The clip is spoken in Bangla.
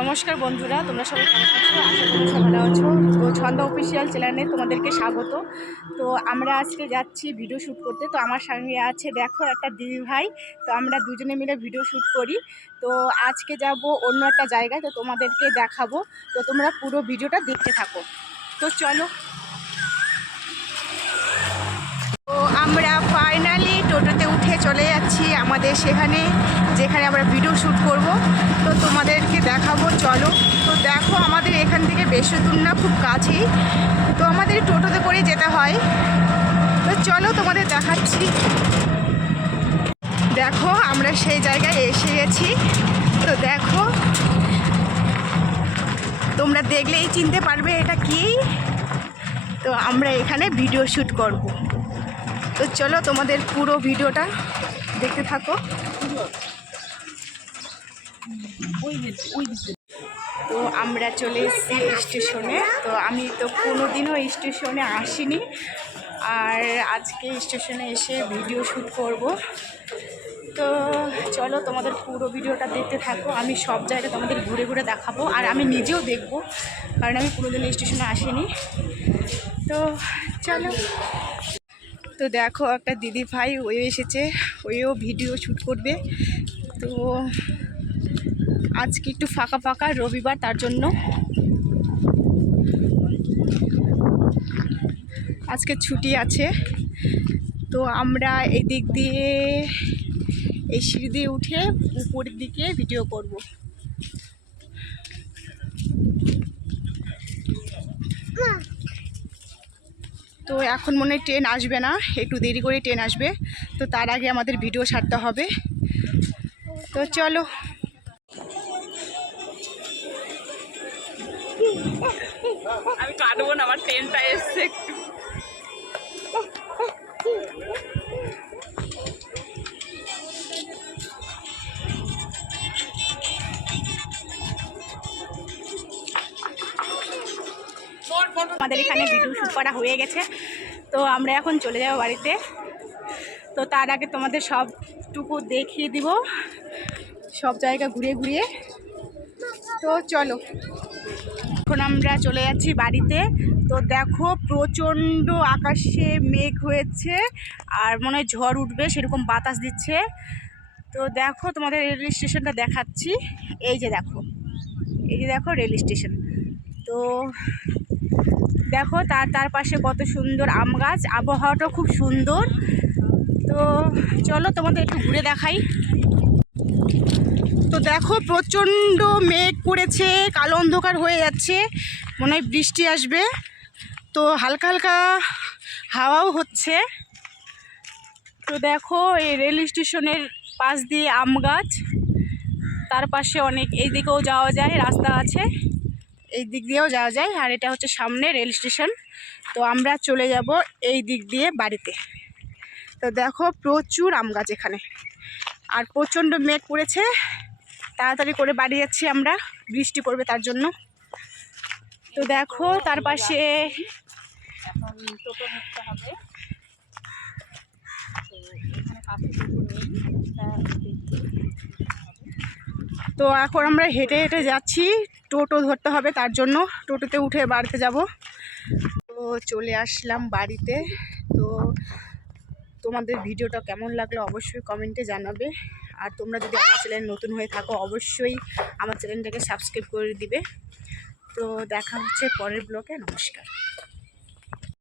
নমস্কার বন্ধুরা, তোমরা সবাই কেমন আছো? আশা করি সবাই ভালো আছো। তো ছন্দা অফিসিয়াল চ্যানেলে তোমাদেরকে স্বাগত। তো আমরা আজকে যাচ্ছি ভিডিও শ্যুট করতে। তো আমার সঙ্গে আছে দেখো একটা দিদি ভাই। তো আমরা দুজনে মিলে ভিডিও শ্যুট করি। তো আজকে যাব অন্য একটা জায়গায়, তো তোমাদেরকে দেখাবো। তো তোমরা পুরো ভিডিওটা দেখতে থাকো। তো চলো। তো আমরা ফাইনালি টোটোতে উঠে চলে যাচ্ছি আমাদের সেখানে, যেখানে আমরা ভিডিও শ্যুট করব। তো তোমাদেরকে দেখাবো, চলো। তো দেখো, আমাদের এখান থেকে বেশি দূর না, খুব কাছেই। তো আমাদের টোটোতে করে যেতে হয়। তো চলো তোমাদের দেখাচ্ছি। দেখো, আমরা সেই জায়গায় এসে গেছি। তো দেখো, তোমরা দেখলেই চিনতে পারবে এটা কি। তো আমরা এখানে ভিডিও শ্যুট করব। তো চলো তোমাদের পুরো ভিডিওটা দেখতে থাকো। তো আমরা চলে এসেছি স্টেশনে। তো আমি তো কোনোদিনও স্টেশনে আসিনি, আর আজকে স্টেশনে এসে ভিডিও শ্যুট করব। তো চলো তোমাদের পুরো ভিডিওটা দেখতে থাকো। আমি সব জায়গায় তোমাদের ঘুরে ঘুরে দেখাবো, আর আমি নিজেও দেখব, কারণ আমি কোনোদিনও স্টেশনে আসিনি। তো চলো। তো দেখো, একটা দিদি ভাই ওই এসেছে, ওইও ভিডিও শ্যুট করবে। তো আজকে একটু ফাঁকা ফাঁকা, রবিবার, তার জন্য আজকে ছুটি আছে। তো আমরা এই দিক দিয়ে, এই সিঁড়ি দিয়ে উঠে উপরের দিকে ভিডিও করব। তো এখন মনে হয় ট্রেন আসবে না, একটু দেরি করে ট্রেন আসবে। তো তার আগে আমাদের ভিডিও ছাড়তে হবে। তো চলো। আমি কাটবো না, আমার ট্রেনটা এসছে একটু। আমাদের এখানে ভিডিও শ্যুট করা হয়ে গেছে। তো আমরা এখন চলে যাব বাড়িতে। তো তার আগে তোমাদের সবটুকু দেখিয়ে দিব, সব জায়গা ঘুরিয়ে ঘুরিয়ে। তো চলো, এখন আমরা চলে যাচ্ছি বাড়িতে। তো দেখো, প্রচণ্ড আকাশে মেঘ হয়েছে, আর মনে হয় ঝড় উঠবে, সেরকম বাতাস দিচ্ছে। তো দেখো, তোমাদের রেল স্টেশনটা দেখাচ্ছি। এই যে দেখো, এই যে দেখো রেল স্টেশন। তো দেখো, তার পাশে কত সুন্দর আম গাছ, আবহাওয়াটাও খুব সুন্দর। তো চলো তোমাদের একটু ঘুরে দেখাই। তো দেখো, প্রচণ্ড মেঘ করেছে, কালো অন্ধকার হয়ে যাচ্ছে, মনে হয় বৃষ্টি আসবে। তো হালকা হালকা হাওয়াও হচ্ছে। তো দেখো, এই রেল স্টেশনের পাশ দিয়ে আম গাছ, তার পাশে অনেক, এই দিকেও যাওয়া যায়, রাস্তা আছে, এই দিক দিয়েও যাওয়া যায়। আর এটা হচ্ছে সামনে রেল স্টেশন। তো আমরা চলে যাব এই দিক দিয়ে বাড়িতে। তো দেখো, প্রচুর আম গাছ এখানে, আর প্রচণ্ড মেঘ পড়েছে। তাড়াতাড়ি করে বাড়ি যাচ্ছি আমরা, বৃষ্টি পড়বে তার জন্য। তো দেখো, তার পাশে এখন টোটো ধরতে হবে। তো এখানে কাছে টোটো নেই। তো এখন আমরা হেঁটে হেঁটে যাচ্ছি, টোটো ধরতে হবে, তার জন্য টোটোতে উঠে বাড়িতে যাব। তো চলে আসলাম বাড়িতে। তো তোমাদের ভিডিওটা কেমন লাগলো অবশ্যই কমেন্টে জানাবে। আর তোমরা যদি আমার চ্যানেল নতুন হয়ে থাকো, অবশ্যই আমার চ্যানেলটাকে সাবস্ক্রাইব করে দিবে। তো দেখা হচ্ছে পরের ব্লগে। নমস্কার।